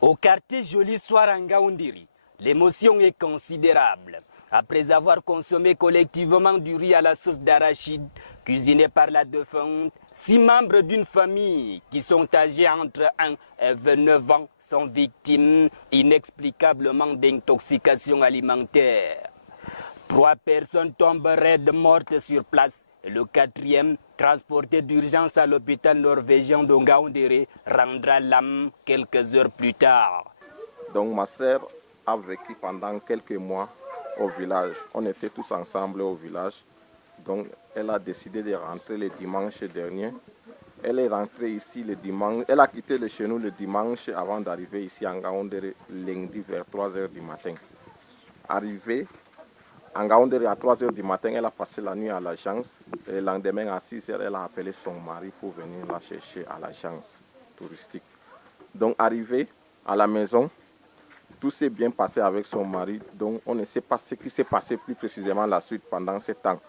Au quartier Joli Soir en Ngaoundiri, l'émotion est considérable. Après avoir consommé collectivement du riz à la sauce d'arachide, cuisiné par la défunte, 6 membres d'une famille qui sont âgés entre 1 et 29 ans sont victimes inexplicablement d'intoxication alimentaire. 3 personnes tombent raides mortes sur place et le 4e, transporté d'urgence à l'hôpital norvégien de Ngaoundéré, rendra l'âme quelques heures plus tard. Donc ma sœur a vécu pendant quelques mois au village. On était tous ensemble au village. Donc elle a décidé de rentrer le dimanche dernier. Elle est rentrée ici le dimanche. Elle a quitté le chez nous le dimanche avant d'arriver ici à Ngaoundéré lundi vers 3 h du matin. Arrivée à Ngaoundéré à 3 h du matin, elle a passé la nuit à l'agence. Le lendemain à 6 h, elle a appelé son mari pour venir la chercher à l'agence touristique. Donc arrivée à la maison, tout s'est bien passé avec son mari. Donc on ne sait pas ce qui s'est passé plus précisément la suite pendant ce temps.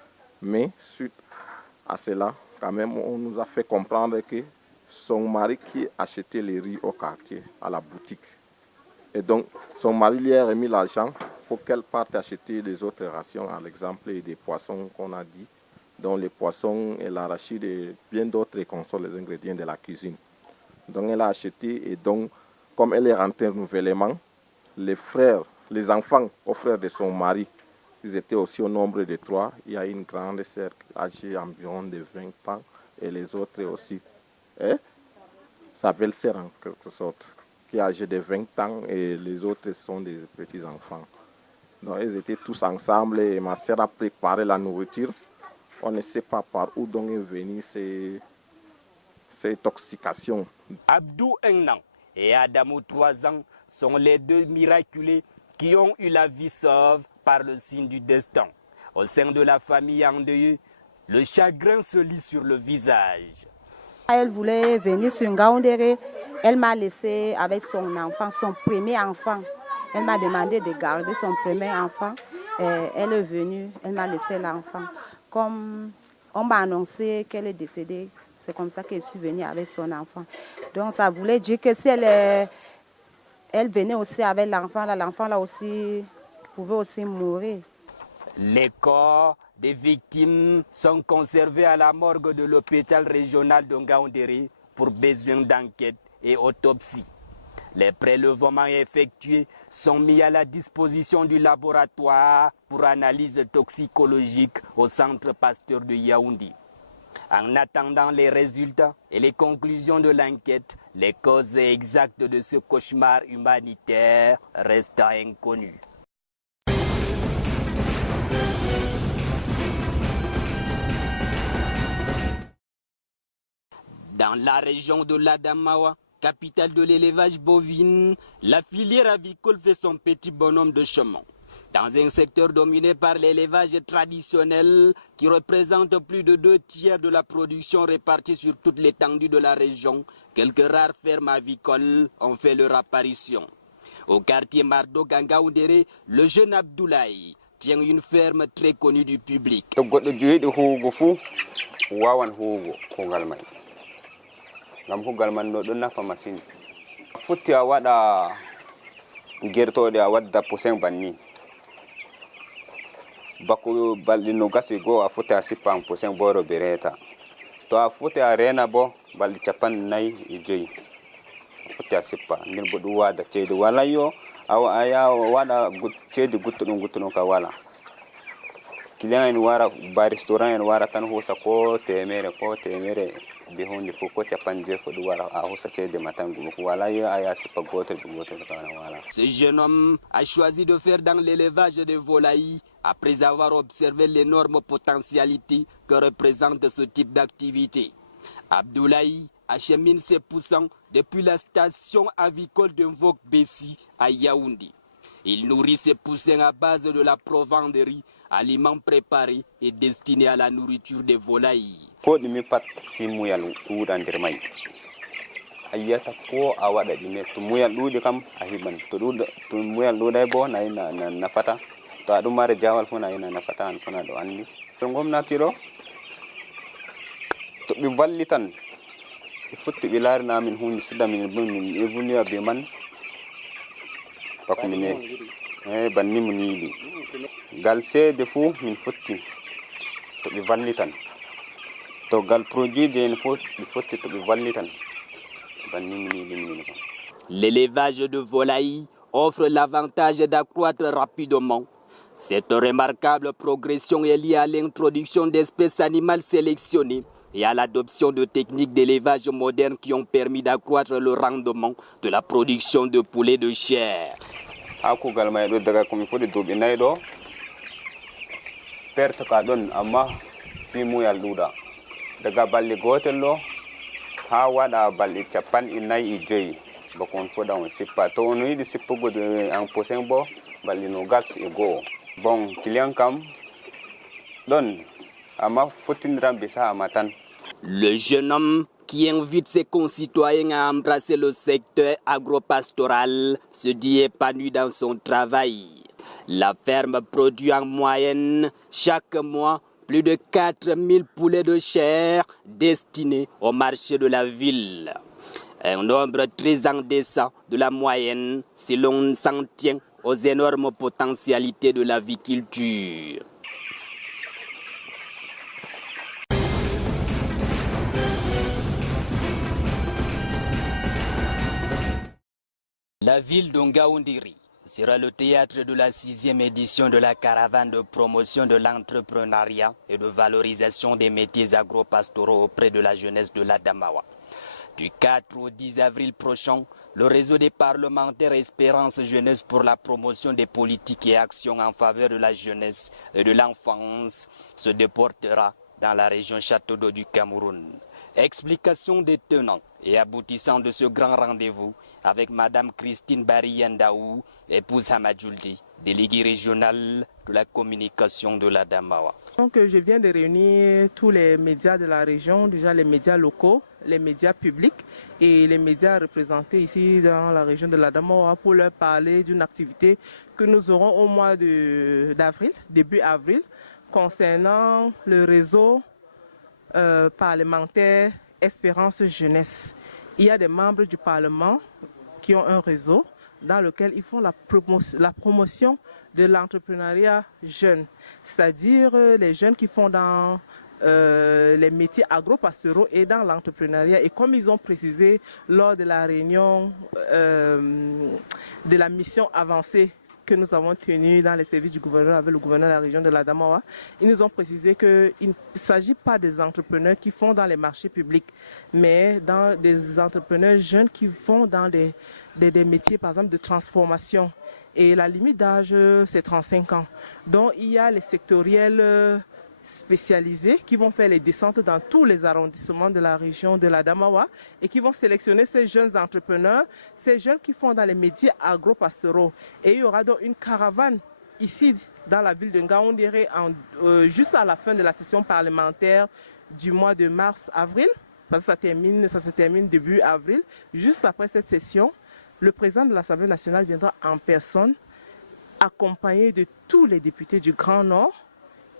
Mais suite à cela, quand même, on nous a fait comprendre que son mari qui achetait les riz au quartier, à la boutique. Et donc son mari lui a remis l'argent pour qu'elle parte acheter les autres rations, à l'exemple des poissons qu'on a dit, dont les poissons et l'arachide et bien d'autres qui sont les ingrédients de la cuisine. Donc elle a acheté et donc, comme elle est rentrée nouvellement, les enfants aux frères de son mari, ils étaient aussi au nombre de 3. Il y a une grande sœur âgée environ de 20 ans et les autres aussi. Sa belle-sœur en quelque sorte, qui est âgée de 20 ans et les autres sont des petits-enfants. Donc ils étaient tous ensemble et ma sœur a préparé la nourriture. On ne sait pas par où donc est venue ces intoxications. Abdou Engnan et Adamou 3 ans sont les 2 miraculés qui ont eu la vie sauve par le signe du destin. Au sein de la famille endeuillée, le chagrin se lit sur le visage. Elle voulait venir sur Ngaoundéré. Elle m'a laissé avec son enfant, son premier enfant. Elle m'a demandé de garder son premier enfant. Elle est venue, elle m'a laissé l'enfant. Comme on m'a annoncé qu'elle est décédée, c'est comme ça que je suis venue avec son enfant. Donc ça voulait dire que si elle venait aussi avec l'enfant là aussi pouvait aussi mourir. Les corps des victimes sont conservés à la morgue de l'hôpital régional de Ngaoundéré pour besoin d'enquête et autopsie. Les prélèvements effectués sont mis à la disposition du laboratoire pour analyse toxicologique au centre Pasteur de Yaoundé. En attendant les résultats et les conclusions de l'enquête, les causes exactes de ce cauchemar humanitaire restent inconnues. Dans la région de l'Adamawa, capitale de l'élevage bovin, la filière avicole fait son petit bonhomme de chemin. Dans un secteur dominé par l'élevage traditionnel qui représente plus de 2 tiers de la production répartie sur toute l'étendue de la région, quelques rares fermes avicoles ont fait leur apparition. Au quartier Mardo Ngaoundéré, le jeune Abdoulaye tient une ferme très connue du public. Ngam hugal man ɗo ɗon nafa masine futti a waɗa gertoɗe a wadda posen banni bako balɗe no gasi goo a futti a sippan posen boro be reeta to a futti a rena bo balɗe 45 a futti a sippa nden bo ɗum wada ceede wala yo a ya waɗa ceede guttuɗum ka wala client en wara ba restaurant en wara tan hosa ko temere be hunde fof ko capanje ko ɗum wara a hosa ceede matangu ko wala yo a ya sippa gotel kana wala. Ce jeune homme a choisi de faire dans l'élevage des volailles après avoir observé l'énorme potentialité que représente ce type d'activité. Abdoulaye achemine ses poussins depuis la station avicole de Mvok-Bessi à Yaoundé. Il nourrit ses poussins à base de la provendrerie, aliments préparés et destinés à la nourriture des volailles. Ko ɗumi pat si muyal ɗuuɗa nder may a yiyata ko a waɗa ɗume to muyal ɗuuɗi kam a hiɓan to muyal ɗuuɗay bo nayi nafata to aɗum mare jawal fo nayi nafata an fona ɗo anndi to gomnati ɗo to ɓe vallitan ɓe futti ɓe laarina min hunde sida min vuniya be man pakumine banni munili galse defu min fotti to be vallitan to gal produit je fotti to be vallitan banni munili. L'élevage de volailles offre l'avantage d'accroître rapidement. Cette remarquable progression est liée à l'introduction d'espèces animales sélectionnées et à l'adoption de techniques d'élevage modernes qui ont permis d'accroître le rendement de la production de poulets de chair. Aku galmay do daga komi fodi dobe naydo perte ka don amma simu yal duda daga balli gotello ha wada balli chapan inay ijoy bakon foda on sippa to on yidi sippo god en posen bo balli no gas e go bon client kam don amma fotindram be sa amatan. Le jeune homme qui invite ses concitoyens à embrasser le secteur agropastoral se dit épanoui dans son travail. La ferme produit en moyenne chaque mois plus de 4000 poulets de chair destinés au marché de la ville. Un nombre très en deçà de la moyenne si l'on s'en tient aux énormes potentialités de l'aviculture. La ville de Ngaoundiri sera le théâtre de la 6e édition de la caravane de promotion de l'entrepreneuriat et de valorisation des métiers agro-pastoraux auprès de la jeunesse de l'Adamawa. Du 4 au 10 avril prochain, le réseau des parlementaires Espérance Jeunesse pour la promotion des politiques et actions en faveur de la jeunesse et de l'enfance se déportera dans la région Château d'Eau du Cameroun. Explication des tenants et aboutissants de ce grand rendez-vous avec Madame Christine Bariyandaou, épouse Hamadjouldi, déléguée régionale de la communication de l'Adamawa. Donc je viens de réunir tous les médias de la région, déjà les médias locaux, les médias publics et les médias représentés ici dans la région de l'Adamawa pour leur parler d'une activité que nous aurons au mois d'avril, début avril, concernant le réseau parlementaire Espérance Jeunesse. Il y a des membres du Parlement qui ont un réseau dans lequel ils font la promotion de l'entrepreneuriat jeune, c'est-à-dire les jeunes qui font dans les métiers agro-pastoraux et dans l'entrepreneuriat. Et comme ils ont précisé lors de la réunion de la mission avancée que nous avons tenue dans les services du gouverneur avec le gouverneur de la région de l'Adamawa, ils nous ont précisé qu'il ne s'agit pas des entrepreneurs qui font dans les marchés publics, mais dans des entrepreneurs jeunes qui font dans des métiers, par exemple, de transformation. Et la limite d'âge, c'est 35 ans. Donc, il y a les sectoriels spécialisés qui vont faire les descentes dans tous les arrondissements de la région de l'Adamawa et qui vont sélectionner ces jeunes entrepreneurs, ces jeunes qui font dans les métiers agro-pastoraux. Et il y aura donc une caravane ici dans la ville de Ngaoundéré juste à la fin de la session parlementaire du mois de mars-avril, parce que ça se termine début avril. Juste après cette session, le président de l'Assemblée nationale viendra en personne, accompagné de tous les députés du Grand Nord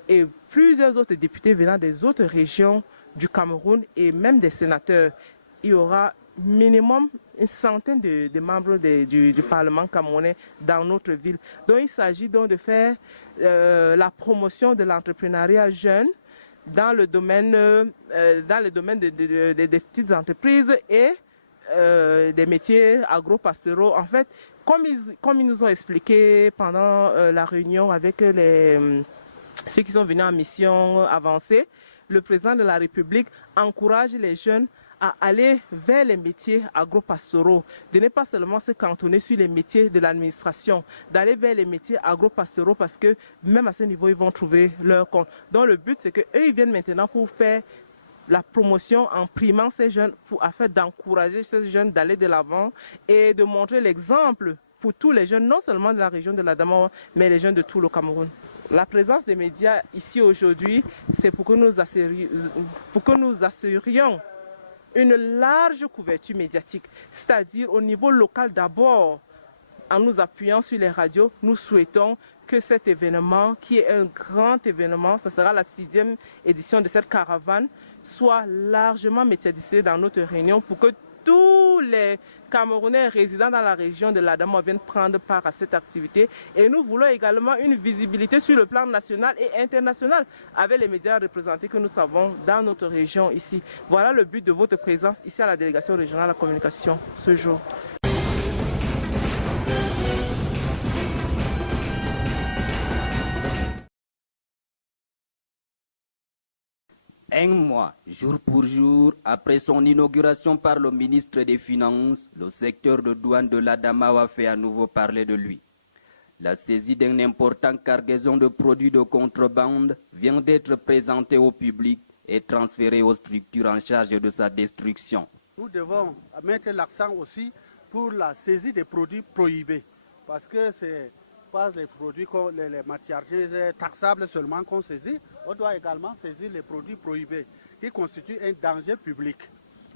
et plusieurs autres députés venant des autres régions du Cameroun et même des sénateurs. Il y aura minimum une centaine de membres du Parlement camerounais dans notre ville. Donc il s'agit donc de faire la promotion de l'entrepreneuriat jeune dans le domaine, des petites entreprises et des métiers agro-pastoraux. En fait, comme ils nous ont expliqué pendant la réunion avec ceux qui sont venus en mission avancée, le président de la République encourage les jeunes à aller vers les métiers agro-pastoraux, de ne pas seulement se cantonner sur les métiers de l'administration, d'aller vers les métiers agro-pastoraux parce que même à ce niveau, ils vont trouver leur compte. Donc le but, c'est qu'eux, ils viennent maintenant pour faire la promotion en primant ces jeunes, afin d'encourager ces jeunes d'aller de l'avant et de montrer l'exemple pour tous les jeunes, non seulement de la région de l'Adamawa, mais les jeunes de tout le Cameroun. La présence des médias ici aujourd'hui, c'est pour que nous assurions une large couverture médiatique, c'est-à-dire au niveau local d'abord. En nous appuyant sur les radios, nous souhaitons que cet événement, qui est un grand événement, ce sera la 6e édition de cette caravane, soit largement médiatisé dans notre réunion pour que tous les Camerounais résidant dans la région de l'Adamawa viennent prendre part à cette activité. Et nous voulons également une visibilité sur le plan national et international avec les médias représentés que nous savons dans notre région ici. Voilà le but de votre présence ici à la délégation régionale de la communication ce jour. Un mois, jour pour jour, après son inauguration par le ministre des Finances, le secteur de douane de l'Adamawa fait à nouveau parler de lui. La saisie d'une importante cargaison de produits de contrebande vient d'être présentée au public et transférée aux structures en charge de sa destruction. Nous devons mettre l'accent aussi pour la saisie des produits prohibés, parce que c'est pas les produits, les matières taxables seulement qu'on saisit, on doit également saisir les produits prohibés qui constituent un danger public.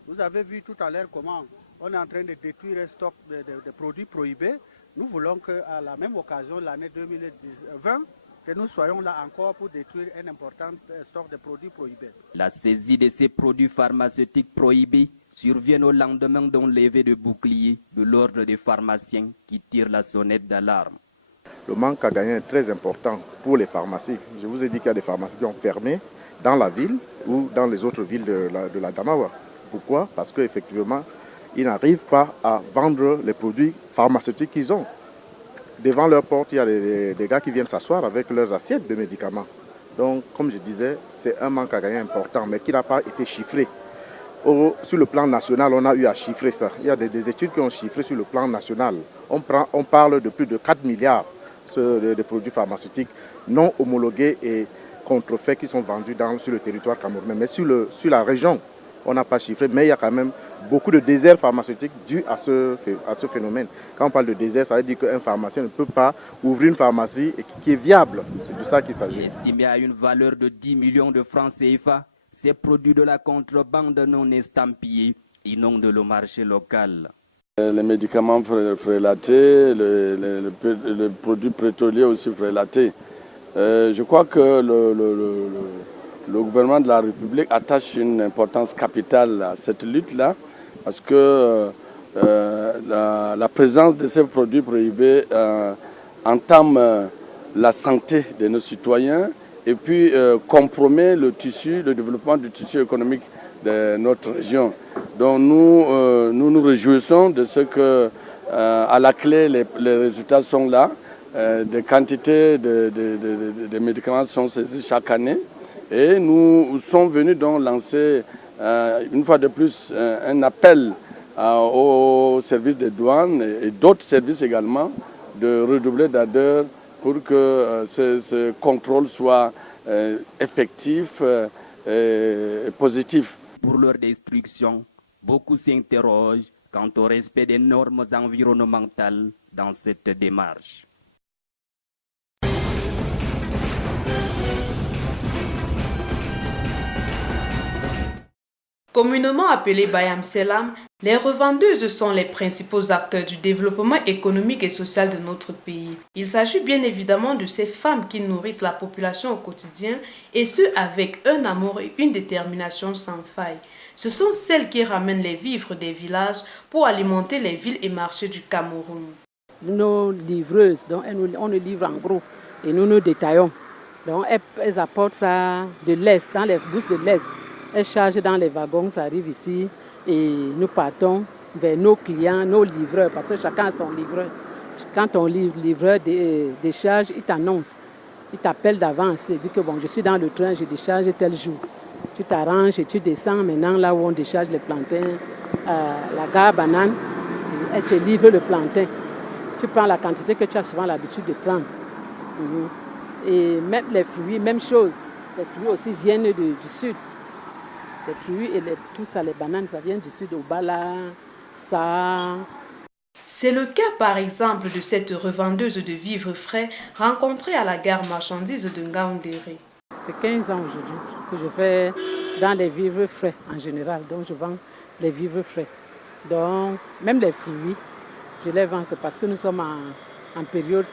Vous avez vu tout à l'heure comment on est en train de détruire un stock de produits prohibés. Nous voulons qu'à la même occasion, l'année 2020, que nous soyons là encore pour détruire un important stock de produits prohibés. La saisie de ces produits pharmaceutiques prohibés survient au lendemain d'un lever de bouclier de l'ordre des pharmaciens qui tirent la sonnette d'alarme. Le manque à gagner est très important pour les pharmacies. Je vous ai dit qu'il y a des pharmacies qui ont fermé dans la ville ou dans les autres villes de l'Adamawa. Pourquoi? Parce qu'effectivement, ils n'arrivent pas à vendre les produits pharmaceutiques qu'ils ont. Devant leur porte, il y a des gars qui viennent s'asseoir avec leurs assiettes de médicaments. Donc, comme je disais, c'est un manque à gagner important, mais qui n'a pas été chiffré. Sur le plan national, on a eu à chiffrer ça. Il y a des études qui ont chiffré sur le plan national. On parle de plus de 4 milliards de produits pharmaceutiques non homologués et contrefaits qui sont vendus sur le territoire camerounais. Mais sur la région, on n'a pas chiffré, mais il y a quand même beaucoup de déserts pharmaceutiques dus à ce phénomène. Quand on parle de désert, ça veut dire qu'un pharmacien ne peut pas ouvrir une pharmacie qui est viable. C'est de ça qu'il s'agit. Estimé à une valeur de 10 millions de francs CFA, ces produits de la contrebande non estampillés inondent le marché local. Les médicaments frélatés, les produits pétroliers aussi frélatés. Je crois que le gouvernement de la République attache une importance capitale à cette lutte-là, parce que la présence de ces produits prohibés entame la santé de nos citoyens et puis compromet le développement du tissu économique de notre région. Donc nous réjouissons de ce que, à la clé, les résultats sont là. Des quantités de médicaments sont saisis chaque année. Et nous sommes venus donc lancer, une fois de plus, un appel aux services de douane et d'autres services également de redoubler d'ardeur pour que ce contrôle soit effectif et positif. Pour leur destruction, beaucoup s'interrogent quant au respect des normes environnementales dans cette démarche. Communément appelées Bayam Selam, les revendeuses sont les principaux acteurs du développement économique et social de notre pays. Il s'agit bien évidemment de ces femmes qui nourrissent la population au quotidien et ce avec un amour et une détermination sans faille. Ce sont celles qui ramènent les vivres des villages pour alimenter les villes et marchés du Cameroun. Nos livreuses, donc on nous livre en gros et nous détaillons. Donc elles apportent ça de l'Est, dans les bourses de l'Est. Elles chargent dans les wagons, ça arrive ici et nous partons vers nos clients, nos livreurs, parce que chacun a son livreur. Quand ton livreur décharge, il t'annonce, il t'appelle d'avance, il dit que bon, je suis dans le train, je décharge tel jour. Tu t'arranges et tu descends maintenant là où on décharge les plantains, la gare banane, elle te livre le plantain. Tu prends la quantité que tu as souvent l'habitude de prendre. Et même les fruits, même chose. Les fruits aussi viennent du sud. Les fruits et tout ça, les bananes, ça vient du sud, au Bala, ça. C'est le cas par exemple de cette revendeuse de vivres frais rencontrée à la gare marchandise de Ngaoundéré. C'est 15 ans aujourd'hui que je fais dans les vivres frais en général. Donc je vends les vivres frais. Donc même les fruits, je les vends. C'est parce que nous sommes en période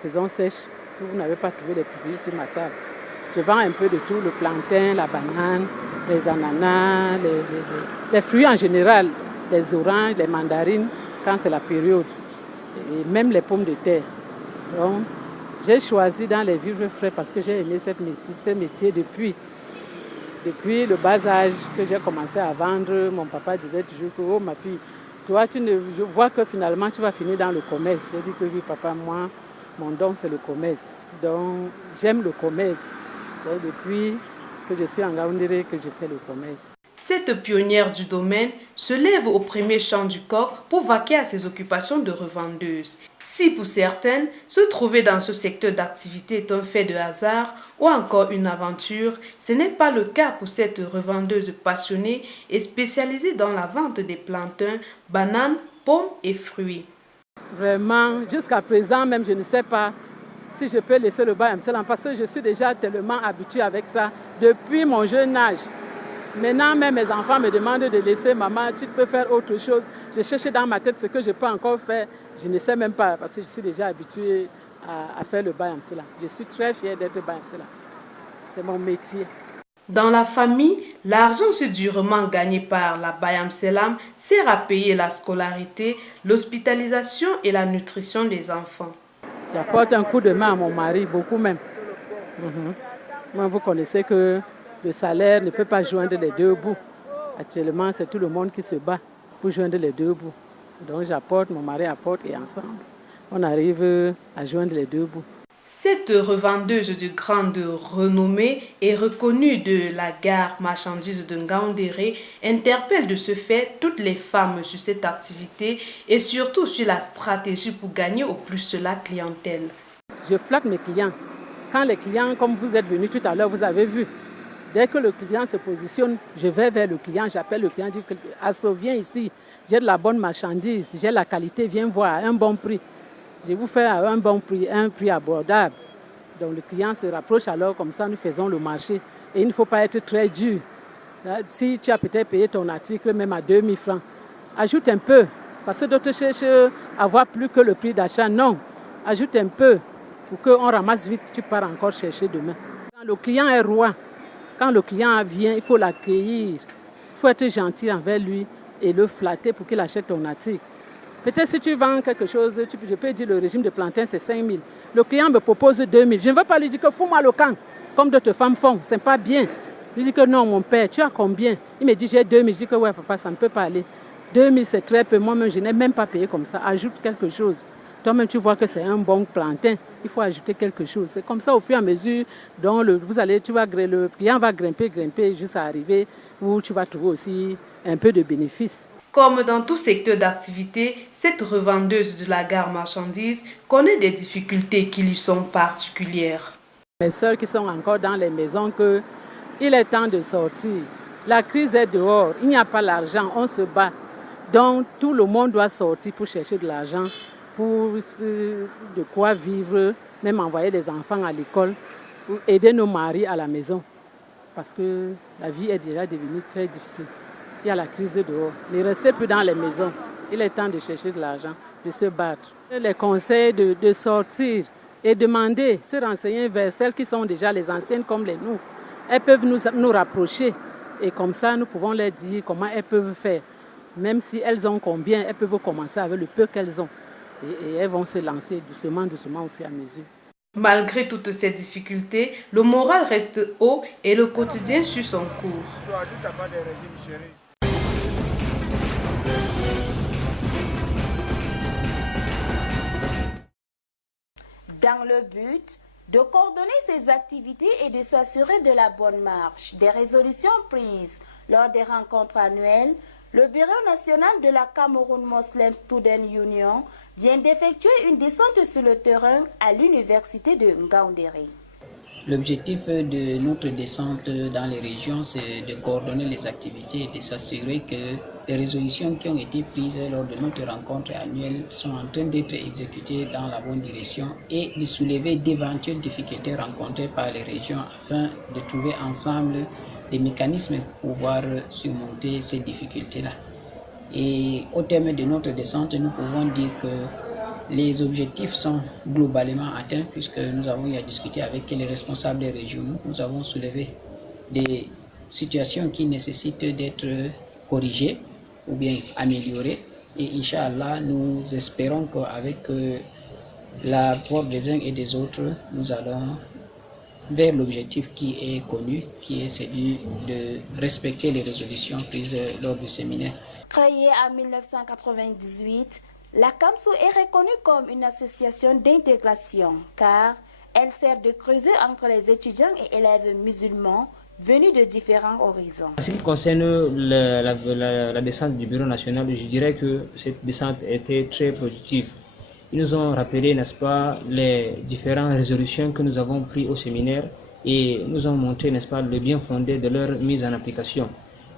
saison sèche. Vous n'avez pas trouvé les fruits sur ma table. Je vends un peu de tout, le plantain, la banane, les ananas, les fruits en général. les oranges, les mandarines, quand c'est la période, et même les pommes de terre. Donc, j'ai choisi dans les vivres frais parce que j'ai aimé ce métier depuis le bas âge que j'ai commencé à vendre. Mon papa disait toujours que, oh ma fille, toi, je vois que finalement tu vas finir dans le commerce. J'ai dit que oui papa, moi, mon don c'est le commerce. Donc j'aime le commerce. Et depuis que je suis en Ngaoundéré que je fais le commerce. Cette pionnière du domaine se lève au premier chant du coq pour vaquer à ses occupations de revendeuse. Si pour certaines, se trouver dans ce secteur d'activité est un fait de hasard ou encore une aventure, ce n'est pas le cas pour cette revendeuse passionnée et spécialisée dans la vente des plantains, bananes, pommes et fruits. Vraiment, jusqu'à présent même, je ne sais pas si je peux laisser le Bayam Selam parce que je suis déjà tellement habituée avec ça depuis mon jeune âge. Maintenant, même mes enfants me demandent de laisser maman, tu peux faire autre chose. Je cherche dans ma tête ce que je peux encore faire. Je ne sais même pas parce que je suis déjà habituée à faire le Bayam Selam. Je suis très fière d'être Bayam Selam. C'est mon métier. Dans la famille, l'argent si durement gagné par la Bayam Selam sert à payer la scolarité, l'hospitalisation et la nutrition des enfants. J'apporte un coup de main à mon mari, beaucoup même. Moi, vous connaissez que le salaire ne peut pas joindre les deux bouts. Actuellement, c'est tout le monde qui se bat pour joindre les deux bouts. Donc j'apporte, mon mari apporte et ensemble, on arrive à joindre les deux bouts. Cette revendeuse de grande renommée et reconnue de la gare marchandise de Ngaoundéré interpelle de ce fait toutes les femmes sur cette activité et surtout sur la stratégie pour gagner au plus la clientèle. Je flatte mes clients. Quand les clients, comme vous êtes venus tout à l'heure, vous avez vu, dès que le client se positionne, je vais vers le client, j'appelle le client, je dis Asso, viens ici, j'ai de la bonne marchandise, j'ai la qualité, viens voir, un bon prix. Je vous fais un bon prix, un prix abordable. Donc le client se rapproche alors, comme ça nous faisons le marché. Et il ne faut pas être très dur. Si tu as peut-être payé ton article même à 2000 francs, ajoute un peu. Parce que d'autres cherchent à avoir plus que le prix d'achat. Non, ajoute un peu pour qu'on ramasse vite, tu pars encore chercher demain. Quand le client est roi, quand le client vient, il faut l'accueillir. Il faut être gentil envers lui et le flatter pour qu'il achète ton article. Peut-être si tu vends quelque chose, je peux dire le régime de plantain c'est 5 000. Le client me propose 2 000. Je ne veux pas lui dire que fous-moi le camp, comme d'autres femmes font. Ce n'est pas bien. Je lui dis que non, mon père, tu as combien? Il me dit j'ai 2 000. Je dis que ouais, papa, ça ne peut pas aller. 2 000 c'est très peu. Moi-même, je n'ai même pas payé comme ça. Ajoute quelque chose. Toi-même, tu vois que c'est un bon plantain. Il faut ajouter quelque chose. C'est comme ça au fur et à mesure dont le client va grimper jusqu'à arriver où tu vas trouver aussi un peu de bénéfice. Comme dans tout secteur d'activité, cette revendeuse de la gare marchandise connaît des difficultés qui lui sont particulières. Les sœurs qui sont encore dans les maisons, il est temps de sortir. La crise est dehors, il n'y a pas l'argent, on se bat. Donc tout le monde doit sortir pour chercher de l'argent, pour de quoi vivre, même envoyer des enfants à l'école, pour aider nos maris à la maison. Parce que la vie est déjà devenue très difficile. Il y a la crise dehors. Ne restez plus dans les maisons. Il est temps de chercher de l'argent, de se battre. Les conseils de sortir et demander, se renseigner vers celles qui sont déjà les anciennes comme les nous. Elles peuvent nous rapprocher et comme ça, nous pouvons leur dire comment elles peuvent faire. Même si elles ont combien, elles peuvent commencer avec le peu qu'elles ont. Et elles vont se lancer doucement au fur et à mesure. Malgré toutes ces difficultés, le moral reste haut et le quotidien suit son cours. Dans le but de coordonner ses activités et de s'assurer de la bonne marche des résolutions prises lors des rencontres annuelles, le Bureau national de la Cameroun Muslim Student Union vient d'effectuer une descente sur le terrain à l'université de Ngaoundéré. L'objectif de notre descente dans les régions, c'est de coordonner les activités et de s'assurer que les résolutions qui ont été prises lors de notre rencontre annuelle sont en train d'être exécutées dans la bonne direction et de soulever d'éventuelles difficultés rencontrées par les régions afin de trouver ensemble des mécanismes pour pouvoir surmonter ces difficultés-là. Et au terme de notre descente, nous pouvons dire que les objectifs sont globalement atteints puisque nous avons eu à discuter avec les responsables des régionaux. Nous avons soulevé des situations qui nécessitent d'être corrigées ou bien améliorée. Et Inch'Allah, nous espérons qu'avec l'apport des uns et des autres, nous allons vers l'objectif qui est connu, qui est celui de respecter les résolutions prises lors du séminaire. Créée en 1998, la CAMSO est reconnue comme une association d'intégration car elle sert de creuset entre les étudiants et élèves musulmans venus de différents horizons. En ce qui concerne la descente du Bureau national, je dirais que cette descente était très productive. Ils nous ont rappelé, n'est-ce pas, les différentes résolutions que nous avons prises au séminaire et nous ont montré, n'est-ce pas, le bien fondé de leur mise en application.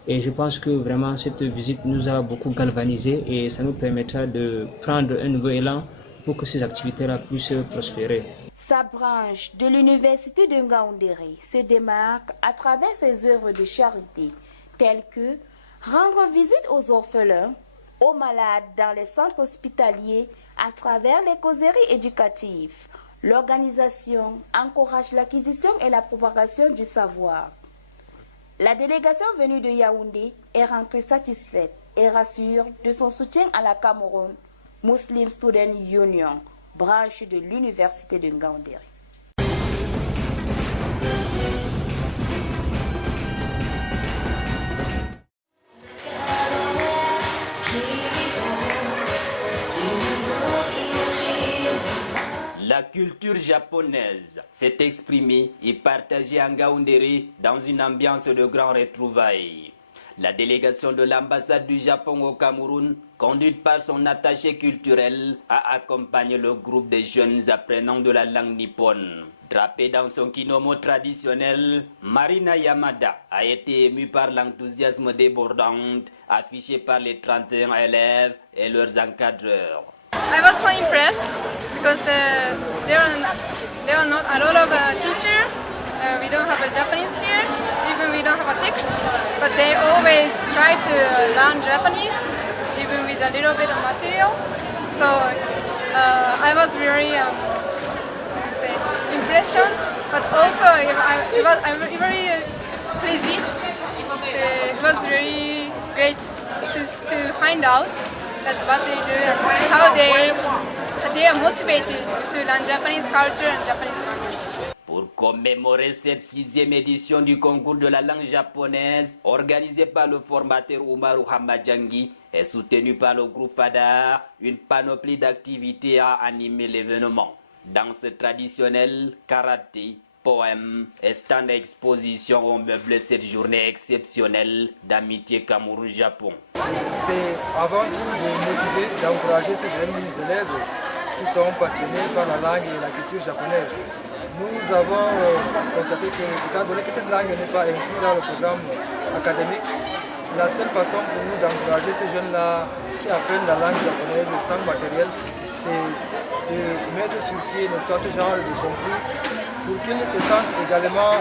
Et je pense que vraiment cette visite nous a beaucoup galvanisés et ça nous permettra de prendre un nouveau élan pour que ces activités-là puissent prospérer. Sa branche de l'université de Ngaoundéré se démarque à travers ses œuvres de charité, telles que rendre visite aux orphelins, aux malades dans les centres hospitaliers à travers les causeries éducatives. L'organisation encourage l'acquisition et la propagation du savoir. La délégation venue de Yaoundé est rentrée satisfaite et rassure de son soutien à la Cameroun Muslim Student Union, branche de l'université de Ngaoundéré. La culture japonaise s'est exprimée et partagée en Ngaoundéré dans une ambiance de grand retrouvailles. La délégation de l'ambassade du Japon au Cameroun, conduite par son attaché culturel, a accompagné le groupe de jeunes apprenants de la langue nippone. Drapée dans son kimono traditionnel, Marina Yamada a été émue par l'enthousiasme débordant affiché par les 31 élèves et leurs encadreurs. I was so impressed because there are not a lot of teachers. We don't have a Japanese here, even we don't have a text, but they always try to learn Japanese, even with a little bit of materials. So I was very impressioned, but also I was very pleased. It was very great to find out that what they do and how they are motivated to learn Japanese culture and Japanese language. Pour commémorer cette 6e édition du concours de la langue japonaise, organisé par le formateur Umaru Hamadjangi et soutenu par le groupe FADA, une panoplie d'activités a animé l'événement. Danse traditionnelle, karaté, poèmes et stand d'exposition ont meublé cette journée exceptionnelle d'amitié Cameroun-Japon. C'est avant tout de motiver, d'encourager ces jeunes élèves qui sont passionnés par la langue et la culture japonaise. Nous avons constaté que, étant donné que cette langue n'est pas inclue dans le programme académique, la seule façon pour nous d'encourager ces jeunes-là qui apprennent la langue japonaise sans matériel, c'est de mettre sur pied, n'est-ce pas, ce genre de concours pour qu'ils se sentent également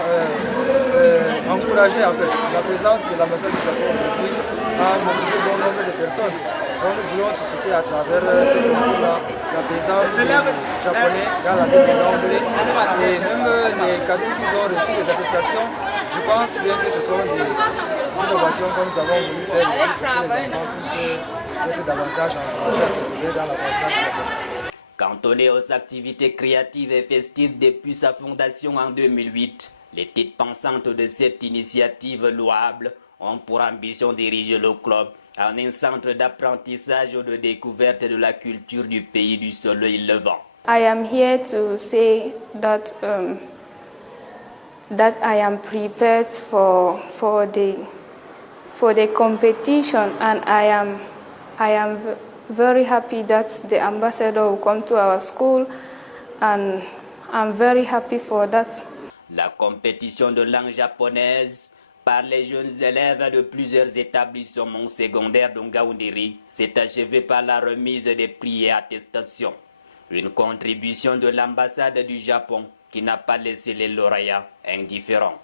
encouragés. En fait. La présence de l'ambassade du Japon aujourd'hui a motivé bon nombre de personnes. Donc nous voulons susciter à travers ce concours-là la présence des Japonais dans la ville de Ngaoundéré et même les cadeaux qu'ils ont reçus, les attestations. Je pense bien que ce sont des innovations que nous avons voulu faire ici pour que les enfants puissent être davantage encouragés à persévérer dans l'apprentissage japonais. Cantonné aux activités créatives et festives depuis sa fondation en 2008, les têtes pensantes de cette initiative louable ont pour ambition de diriger le club en un centre d'apprentissage ou de découverte de la culture du pays du soleil levant. I am here to say that I am prepared for the competition, and I am very happy that the ambassador will come to our school, and I'm very happy for that. La compétition de langue japonaise par les jeunes élèves de plusieurs établissements secondaires de Ngaoundéré s'est achevée par la remise des prix et attestations. Une contribution de l'ambassade du Japon qui n'a pas laissé les lauréats indifférents.